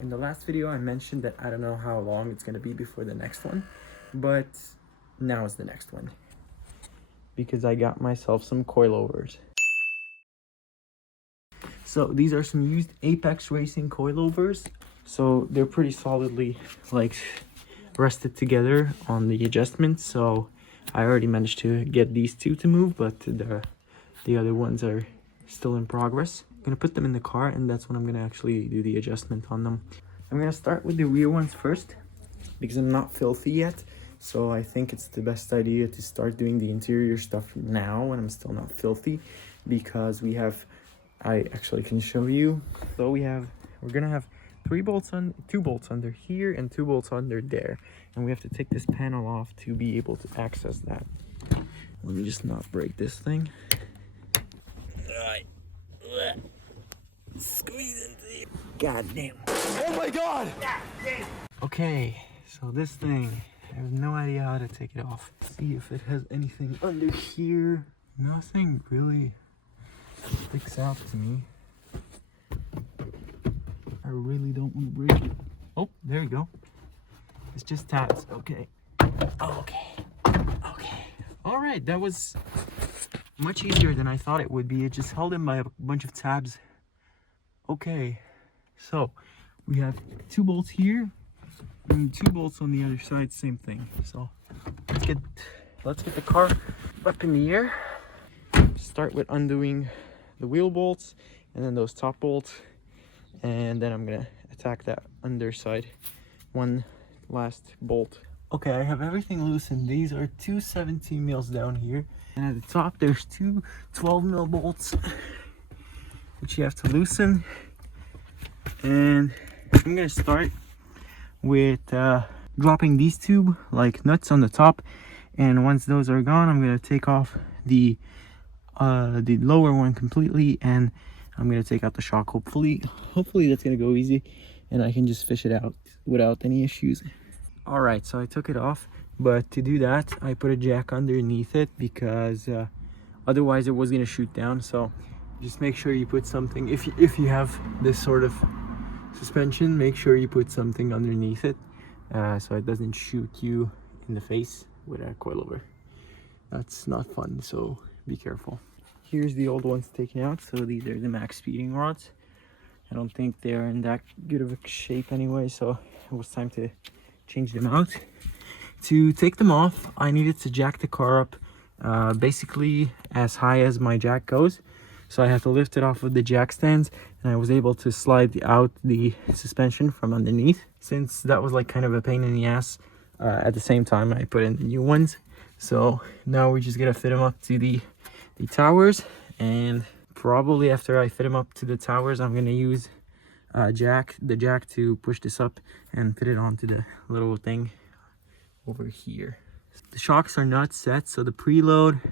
In the last video, I mentioned that I don't know how long it's going to be before the next one, but now is the next one because I got myself some coilovers. So these are some used Apex Racing coilovers. So they're pretty solidly like rested together on the adjustments. So I already managed to get these two to move, but the other ones are still in progress. I'm gonna put them in the car, and that's when I'm gonna actually do the adjustment on them. I'm gonna start with the rear ones first because I'm not filthy yet. So I think it's the best idea to start doing the interior stuff now when I'm still not filthy, because I actually can show you. So we're gonna have 2 bolts under here and 2 bolts under there, and we have to take this panel off to be able to access that. Let me just not break this thing. Alright. Squeeze into it. God damn. Oh my god! Okay, so this thing, I have no idea how to take it off. See if it has anything under here. Nothing really sticks out to me. I really don't want to break it. Oh, there you go. It's just tabs. Okay. Okay. All right, that was much easier than I thought it would be. It just held in by a bunch of tabs. Okay, so we have 2 bolts here and 2 bolts on the other side, same thing. So let's get the car up in the air. Start with undoing the wheel bolts and then those top bolts, and then I'm gonna attack that underside one last bolt. Okay, I have everything loosened. These are 2 17 mils down here, and at the top there's 2 12 mil bolts which you have to loosen. And I'm gonna start with dropping these 2 like nuts on the top, and once those are gone, I'm gonna take off the lower one completely, and I'm gonna take out the shock. Hopefully that's gonna go easy and I can just fish it out without any issues. All right, so I took it off, but to do that I put a jack underneath it because otherwise it was gonna shoot down. So just make sure you put something, if you have this sort of suspension, make sure you put something underneath it so it doesn't shoot you in the face with a coilover. That's not fun, so be careful. Here's the old ones taken out. So these are the Maxspeedingrods. I don't think they're in that good of a shape anyway, so it was time to change them out. To take them off, I needed to jack the car up basically as high as my jack goes. So I had to lift it off of the jack stands, and I was able to slide out the suspension from underneath. Since that was like kind of a pain in the ass, at the same time I put in the new ones. So now we're just gonna fit them up to the towers, and probably after I fit them up to the towers, I'm gonna use the jack to push this up and fit it onto the little thing over here. The shocks are not set, so the preload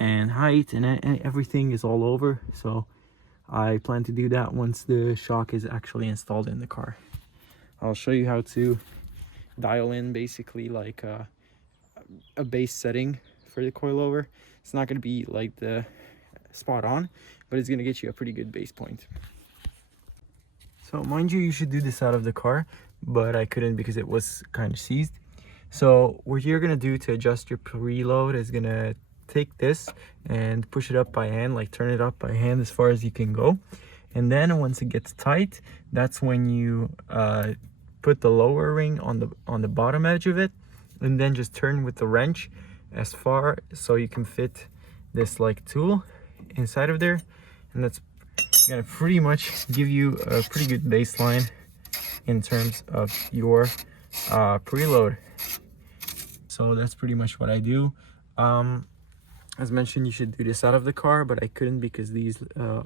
and height and everything is all over. So I plan to do that once the shock is actually installed in the car. I'll show you how to dial in basically like a base setting for the coilover. It's not going to be like the spot on, but it's going to get you a pretty good base point. So mind you should do this out of the car, but I couldn't because it was kind of seized. So what you're going to do to adjust your preload is going to take this and push it up by hand, like turn it up by hand as far as you can go. And then once it gets tight, that's when you put the lower ring on the bottom edge of it, and then just turn with the wrench as far so you can fit this like tool inside of there, and that's gonna pretty much give you a pretty good baseline in terms of your preload. So that's pretty much what I do. As mentioned, you should do this out of the car, but I couldn't because these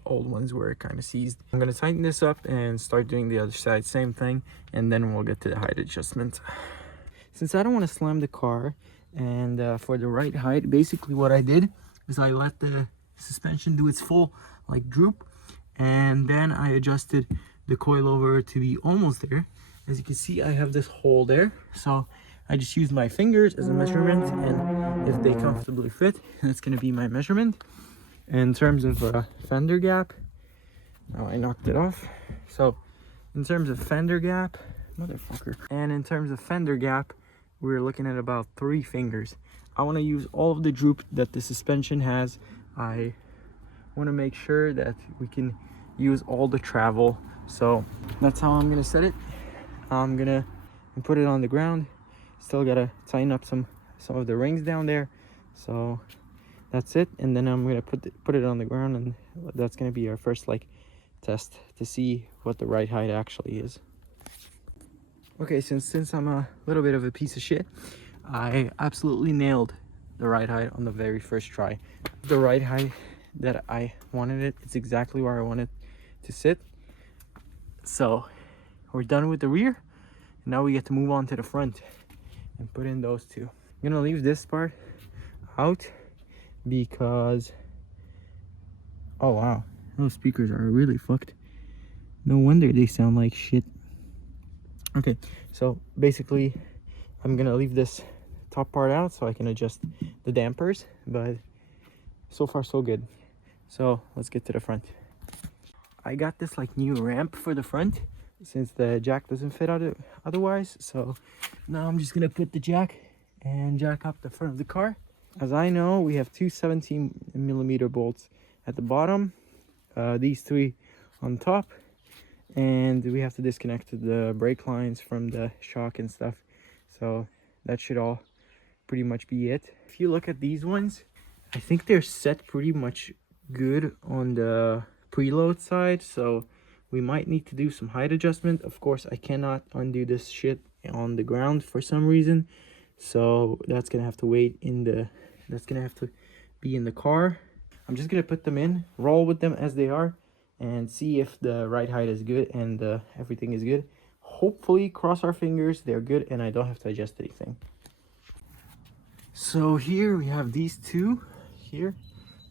old ones were kind of seized. I'm gonna tighten this up and start doing the other side, same thing, and then we'll get to the height adjustment. Since I don't want to slam the car, and for the right height, basically what I did is I let the suspension do its full like droop, and then I adjusted the coilover to be almost there. As you can see, I have this hole there, so I just use my fingers as a measurement, and if they comfortably fit, that's going to be my measurement. In terms of fender gap, now I knocked it off. So In terms of fender gap, motherfucker. And in terms of fender gap, we're looking at about 3 fingers. I want to use all of the droop that the suspension has. I want to make sure that we can use all the travel. So that's how I'm gonna set it. I'm gonna put it on the ground. Still gotta tighten up some of the rings down there. So that's it. And then I'm gonna put it on the ground, and that's gonna be our first like test to see what the ride height actually is. Okay, since I'm a little bit of a piece of shit, I absolutely nailed the ride height on the very first try. The ride height that I wanted it, it's exactly where I wanted to sit. So we're done with the rear. Now we get to move on to the front and put in those 2. I'm gonna leave this part out because, oh wow, those speakers are really fucked. No wonder they sound like shit. Okay, so basically I'm gonna leave this top part out so I can adjust the dampers, but so far so good. So let's get to the front. I got this like new ramp for the front since the jack doesn't fit otherwise. So now I'm just gonna put the jack and jack up the front of the car. As I know, we have 2 17mm bolts at the bottom, these 3 on top, and we have to disconnect the brake lines from the shock and stuff. So that should all pretty much be it. If you look at these ones, I think they're set pretty much good on the preload side, so we might need to do some height adjustment. Of course, I cannot undo this shit on the ground for some reason, so that's gonna have to wait in the, that's gonna have to be in the car. I'm just gonna put them in, roll with them as they are, and see if the ride height is good and everything is good. Hopefully, cross our fingers, they're good and I don't have to adjust anything. So here we have these 2 here,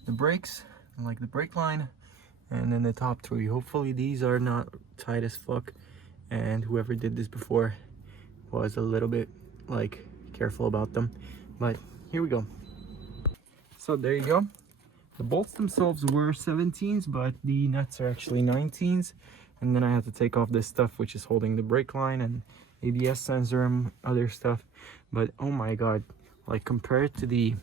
the brakes, and like the brake line, and then the top 3. Hopefully these are not tight as fuck, and whoever did this before was a little bit like careful about them. But here we go. So there you go. The bolts themselves were 17s, but the nuts are actually 19s. And then I had to take off this stuff which is holding the brake line and ABS sensor and other stuff. But oh my god, like compared to the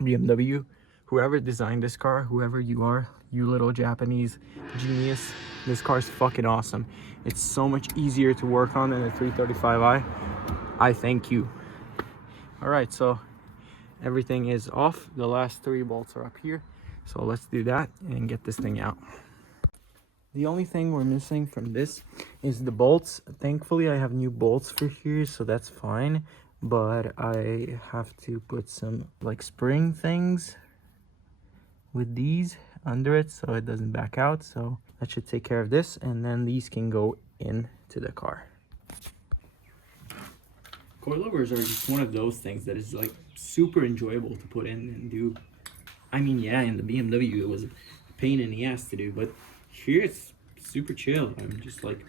BMW, whoever designed this car, whoever you are, you little Japanese genius, this car is fucking awesome. It's so much easier to work on than the 335i. I thank you. All right, so everything is off. The last 3 bolts are up here, so let's do that and get this thing out. The only thing we're missing from this is the bolts. Thankfully I have new bolts for here, so that's fine, but I have to put some like spring things with these under it so it doesn't back out. So that should take care of this, and then these can go into the car. Coilovers are just one of those things that is like super enjoyable to put in and do. I mean, yeah, in the BMW it was a pain in the ass to do, but here it's super chill. I'm just like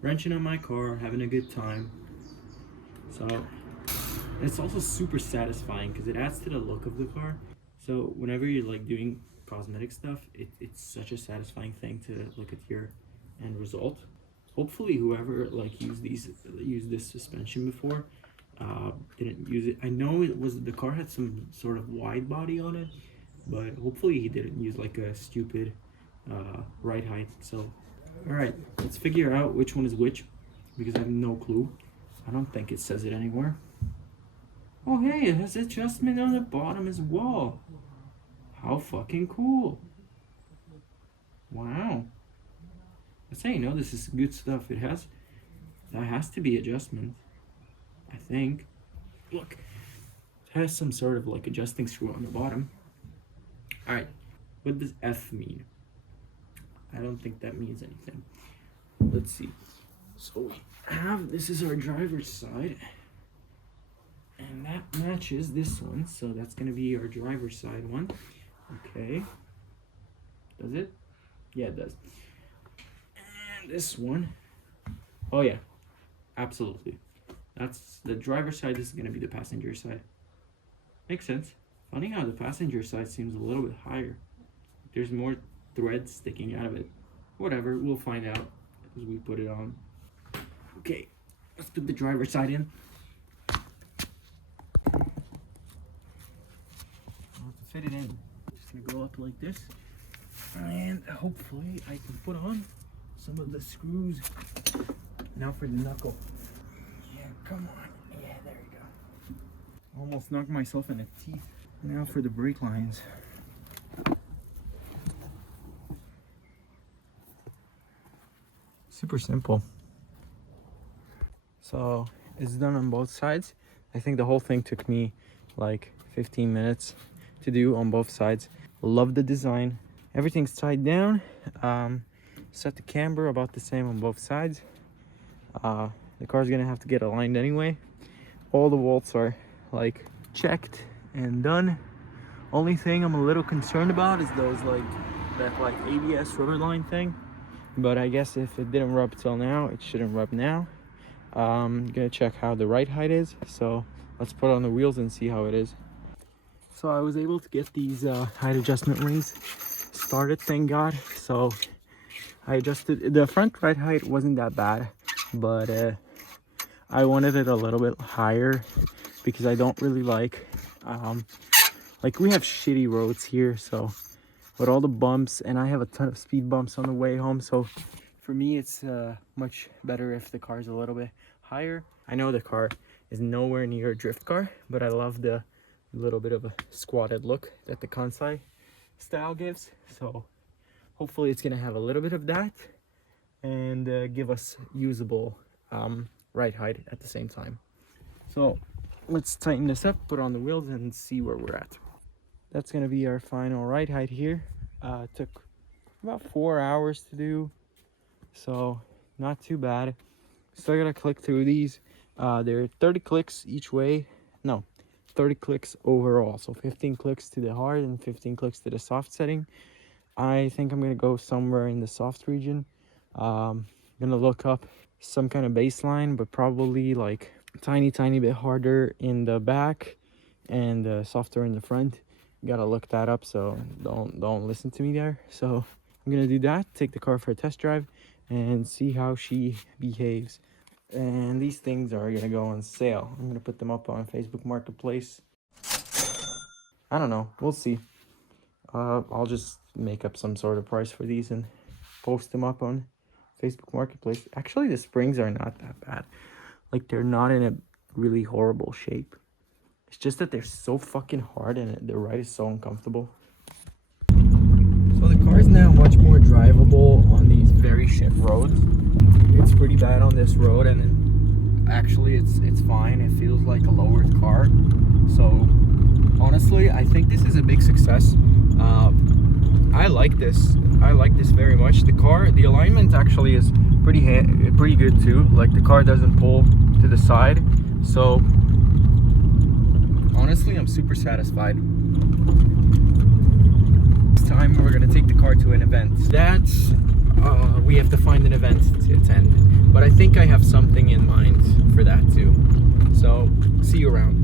wrenching on my car, having a good time. So it's also super satisfying because it adds to the look of the car. So whenever you're like doing cosmetic stuff, it's such a satisfying thing to look at your end result. Hopefully whoever like used this suspension before didn't use it. I know it was, the car had some sort of wide body on it, but hopefully he didn't use like a stupid ride height. So all right, let's figure out which one is which, because I have no clue. I don't think it says it anywhere. Oh hey, it has adjustment on the bottom as well. How fucking cool. Wow. That's how you know this is good stuff. That has to be adjustment, I think. Look, it has some sort of like adjusting screw on the bottom. All right, what does F mean? I don't think that means anything. Let's see. So we have, this is our driver's side, and that matches this one, so that's gonna be our driver's side one. Okay, does it? Yeah, it does. And this one, oh yeah, absolutely. That's the driver's side. This is gonna be the passenger side. Makes sense. Funny how the passenger side seems a little bit higher. There's more threads sticking out of it. Whatever, we'll find out because we put it on. Okay, let's put the driver's side in. I'll have to fit it in. Just gonna go up like this, and hopefully I can put on some of the screws. Now for the knuckle. Yeah, come on. Yeah, there you go. Almost knocked myself in the teeth. Now for the brake lines. Super simple. So it's done on both sides. I think the whole thing took me like 15 minutes to do on both sides. Love the design. Everything's tied down. Set the camber about the same on both sides. The car's gonna have to get aligned anyway. All the bolts are like checked and done. Only thing I'm a little concerned about is those that ABS rubber line thing. But I guess if it didn't rub till now, it shouldn't rub now. I'm gonna check how the ride height is. So let's put on the wheels and see how it is. So I was able to get these height adjustment rings started, thank God. So I adjusted the front ride height. Wasn't that bad, but I wanted it a little bit higher because I don't really like we have shitty roads here, so with all the bumps, and I have a ton of speed bumps on the way home, so for me it's much better if the car is a little bit higher. I know the car is nowhere near a drift car, but I love the little bit of a squatted look that the Kansai style gives, so hopefully it's gonna have a little bit of that and give us usable ride height at the same time. So let's tighten this up, put on the wheels, and see where we're at. That's gonna be our final ride height here. Took about 4 hours to do, so not too bad. Still gotta click through these. They're 30 clicks each way. No, 30 clicks overall. So 15 clicks to the hard and 15 clicks to the soft setting. I think I'm gonna go somewhere in the soft region. Gonna look up some kind of baseline, but probably like tiny bit harder in the back and softer in the front. Gotta look that up, so don't listen to me there. So I'm gonna do that, take the car for a test drive and see how she behaves. And these things are gonna go on sale. I'm gonna put them up on Facebook Marketplace. I don't know, we'll see. I'll just make up some sort of price for these and post them up on Facebook Marketplace. Actually, the springs are not that bad. Like, they're not in a really horrible shape. It's just that they're so fucking hard and the ride is so uncomfortable. So the car is now much more drivable on these very shit roads. It's pretty bad on this road, and actually it's fine. It feels like a lowered car. So honestly, I think this is a big success. I like this. I like this very much. The alignment actually is pretty good too. Like, the car doesn't pull to the side. So honestly, I'm super satisfied. This time we're gonna take the car to an event. We have to find an event to attend. But I think I have something in mind for that too. So see you around.